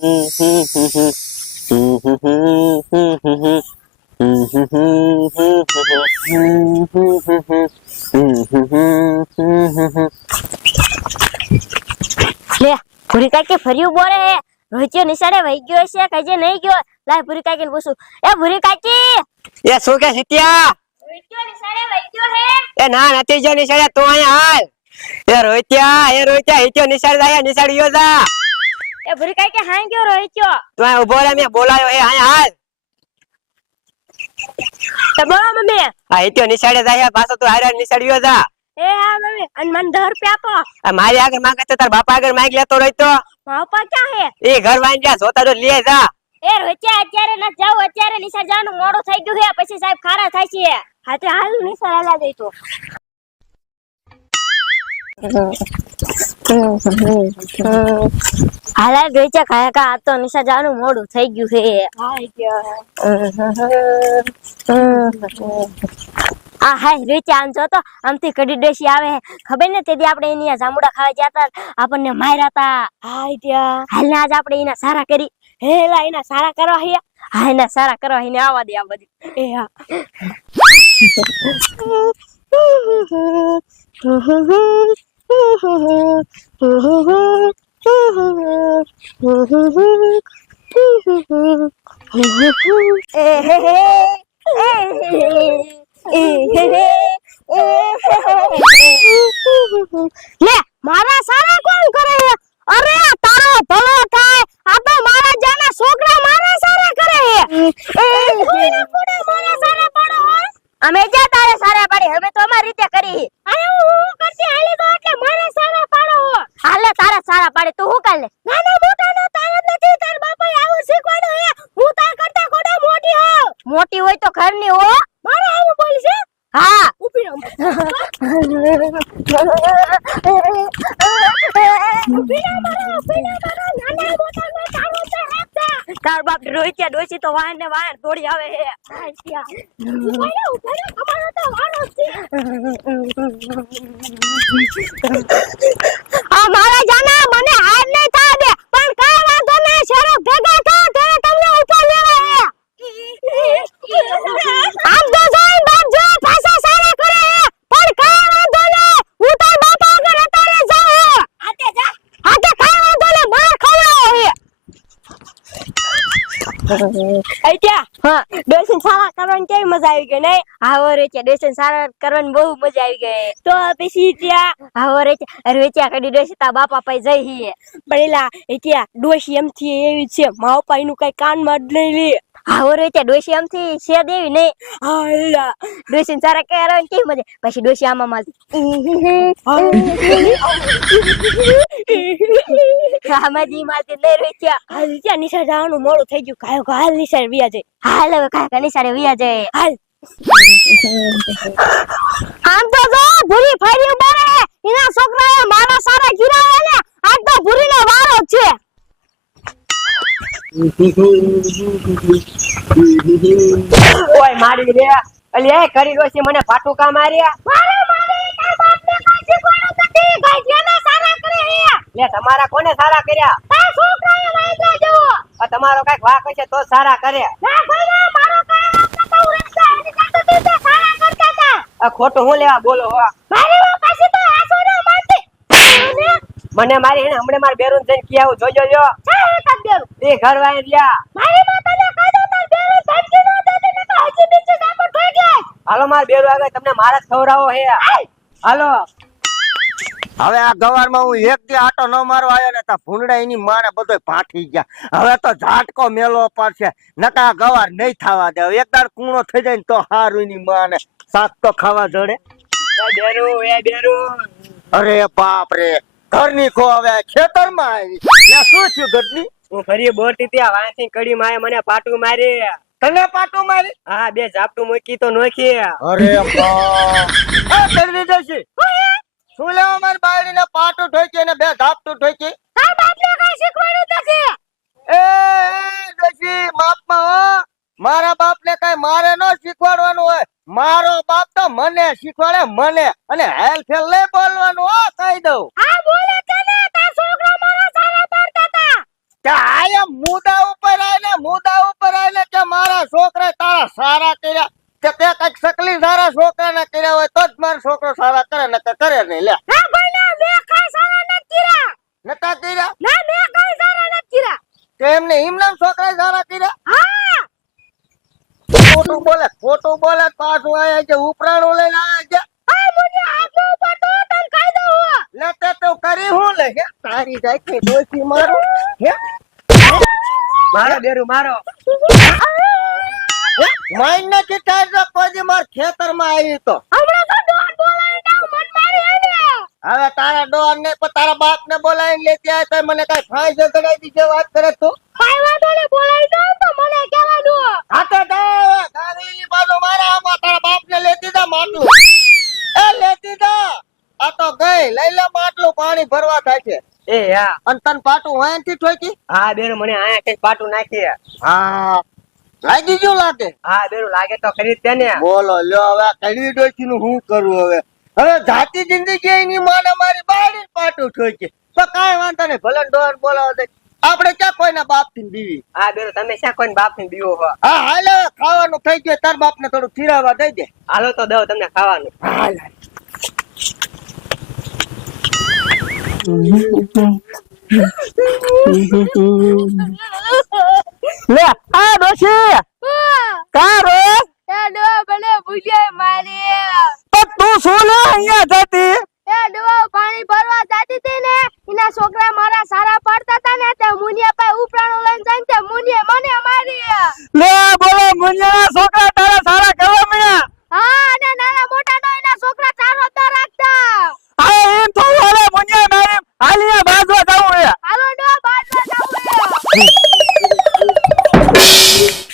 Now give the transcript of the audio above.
લે ભૂરી કાકી ફર્યું બોરે હે રોહિત્યો નિશાળે વહી ગયો છે કજે નહીં ગયો લાય ભૂરી કાકીને પૂછું એ ભૂરી કાકી એ શું કે સિટિયા રોહિત્યો નિશાળે વહી ગયો હે એ ના નથી જો નિશાળે તું અહીંયા હાલ એ રોહિત્યા હિત્યો નિશાળે જાય નિશાળ ગયો જા એ ભૂરી કાકી હાં ગયો રોહિત્યો તું અહીં ઉભો રે મે બોલાયો હે અહીંયા હાલ તો બોલો મમ્મી આ હિત્યો નિશાળે જાય પાછો તું હારે નિશાળ ગયો જા એ હા મમ્મી અને મને 10 રૂપિયા આપો આ મારી આગળ માંગે તો તાર બાપા આગળ માંગ લેતો રોહિત્યો માપા ક્યાં હે એ ઘર વાંજ્યા જોતા તો લે જા એ રોહિત્યા અત્યારે ન જાવ અત્યારે નિશાળ જવાનું મોડું થઈ ગયું હે પછી સાહેબ ખારા થાય છે હા તો હાલ નિશાળ આલા દે તો હાલા રોહિત્યા ખાયા કા આ તો નિશાળ જવાનું મોડું થઈ ગયું હે આ હાય રોહિત્યા આમ જો તો આમથી કડી ડોશી આવે ખબર ને તેથી આપણે એની જાંબુડા ખાવા ગયા હતા આપણને માર્યા હતા હાય ત્યાં હાલને આજ આપણે એના સારા કરી હેલા એના સારા કરવા હે હા એના સારા કરવા એને આવા દે આ બધી એ હા લે મારા સારા કોણ કરે હે અરે તારો ભલો થાય આ તો મારા જાના છોકરા મારા સારા કરે હે કોઈના કોડા મારા સારા પાડો અમે જા તારે સારા પાડી હવે તો અમારી રીતે કરી અરે હું કરતી હાલે તો એટલે મારા સારા પાડો હાલે તારા સારા પાડે તું હું કાલે નાના મોટા નો તાર જ નથી તાર બાપાએ આવું શીખવાડ્યું હે હું તાર કરતા કોડા મોટી હો મોટી હોય તો ઘરની હો મારા આવું બોલ છે હા ઉભી રહો તાર બાપ રોહિત્યા ડોસી તો વાહન ને વાહન તોડી આવે હે આ મારા જાના મને હાર નહીં થા દે પણ કાઈ વાંધો નહીં શેરો ભેગા થા ત્યારે તમને ઉપર લેવા હે આમ તો જોઈ બાપ જો ભાષા સારા કરે હે પણ કાઈ વાંધો નહીં હું તાર બાપા આગળ અતારે જાઉં આતે જા આતે કાઈ વાંધો નહીં માર ખવડાવો હે આઈત્યા હા ડોસન સારા કરવાની કેવી મજા આવી ગઈ નહીં હાવો રે છે ડોસન સારા કરવાની બહુ મજા આવી ગઈ તો પછી ત્યાં હાવો રે છે અરે વેચ્યા કડી ડોસી તા બાપા પાસે જઈ હી પડેલા એત્યા ડોસી એમથી એવી છે માવ પાઈનું કઈ કાનમાં જ લઈ લે હાવો રે છે ડોસી એમથી છે દેવી નહીં હાલા ડોસન સારા કરવાની કેવી મજા પછી ડોસી આમાં માલતી ખામાજી માલતી નહીં રેચ્યા હાલ ત્યાં નિશા જવાનું મોડું થઈ ગયું કાયો હાલ નિશા વિયા જાય હાલ હવે કાકા નિશાળે વિયા જાય હાલ આમ તો જો ભૂરી ફાડ્યું બારે એના છોકરાએ મારા સારા ગિરાવે ને આજ તો ભૂરીનો વારો છે ઓય મારી રે અલી એ કરી ડોસી મને પાટું કા માર્યા મારે તાર બાપને કાઈ શીખવાડો નથી ભાઈ જેને સારા કરે હે લે તમારા કોને સારા કર્યા તાર છોકરાએ વાંદરા જેવો આ તમારો કઈક વાક હશે તો સારા કરે ના ભાઈ ના મારો કાઈ વાંક નતો ઉરકતા એની કરતા તું તો સારા કરતા હતા આ ખોટું હું લેવા બોલો હો મારી માં પાછી તો આસો ના મારતી મને મારી હે હમણે માર બેરુન જઈને કી આવું જોજો જો છા તક દેરું એ ઘર વાય રહ્યા મારી માં તને કહી દો તાર બેરું ધમકી ન દે ને તો હજી બીજે કાપડ થઈ ગઈ હાલો માર બેરુ આગળ તમને મારા ખવરાવો હે હાલો હવે આ ગવારમાં હું એક દી આટો ન મારવા આવ્યો ને તા ભૂંડા એની માને બધોય ભાઠી ગયા હવે તો ઝાટકો મેલો પડશે નકા ગવાર નહીં થવા દે એક દાડ કૂણો થઈ જાય ને તો હારું એની માને શાક તો ખાવા જડે બેરુ અરે બાપ રે ઘરની ખો હવે ખેતરમાં આવી લે શું થયું ઘરની હું ફરી બોરતી ત્યાં વાંચી કડી માએ મને પાટું મારી તને પાટું મારી હા બે ઝાપટું મૂકી તો નોખી અરે બા આ કરી દેશે શું લેવા મારી બાયડીને પાટું ઠોકી ને બે ઝાપટું ઠોકી તાર બાપને કઈ શીખવાડ્યું નથી એ ડોશી માપમાં હો મારા બાપને કઈ મારે ન શીખવાડવાનું હોય મારો બાપ તો મને શીખવાડે મને અને હેલ ફેલ લઈ બોલવાનું હો કહી દઉં આ બોલે છે ને તાર છોકરા મારા સારા પાડતા હતા કે આયે મુદ્દા ઉપર આવીને કે મારા છોકરા તારા સારા કર્યા કે તે કઈક સકલી સારા છોકરાને કર્યા હોય તો જ મારો છોકરો સારા કરે ને કરે નહીં લે હા ભાઈ ના મેં કાઈ સારા નથી કર્યા નતા કર્યા ના મેં કાઈ સારા નથી કર્યા તે એમને હિમનામ છોકરા સારા કર્યા હા ખોટું બોલે પાછું આયા કે ઉપરાણું લઈને આયા કે આ મુજે હાથ ઉપર તો તન કાઈ દઉં હું લે તે તો કરી હું લે હે તારી જાય કે ડોસી મારો હે મારો બેરું મારો માઈન ને કિટાર તો કોઈ માર ખેતરમાં આવી તો હમણાં તો ડોન બોલાઈ દઉં મન મારી એને હવે તારા ડોર ને પણ તારા બાપ ને બોલાવીને લેતી આય તો મને કઈ ફાઈ જગડાઈ દીજે વાત કરે તું કાઈ વાંધો ને બોલાઈ દઉં તો મને કહેવાનું હા તો ગાડી બાજુ મારા આમાં તારા બાપ ને લેતી જા માટલું એ લેતી જા આ તો ગઈ લઈ લે માટલું પાણી ભરવા થાય છે એ હા અને તન પાટું વાંથી ઠોકી હા બેરું મને આયા કઈ પાટું નાખી હા લાગી ગયું લાગે હા બેરું લાગે તો ખરી જ તે ને બોલો લ્યો હવે કડી ડોસી નું શું કરવું હવે જાતિ જિંદગી એની માને મારી બાળી પાટું ઠોકી તો કાઈ વાંધો નહીં ભલે ડોર બોલાવો દે આપણે ક્યાં કોઈના બાપ થી બીવી હા બેરું તમે શા કોઈ બાપ ની બીવો હો હા હાલે ખાવાનું થઈ ગયું તાર બાપ ને થોડું ખીરાવા દઈ દે હાલો તો દઉં તમને ખાવાનું હાલ લે આ ડોશી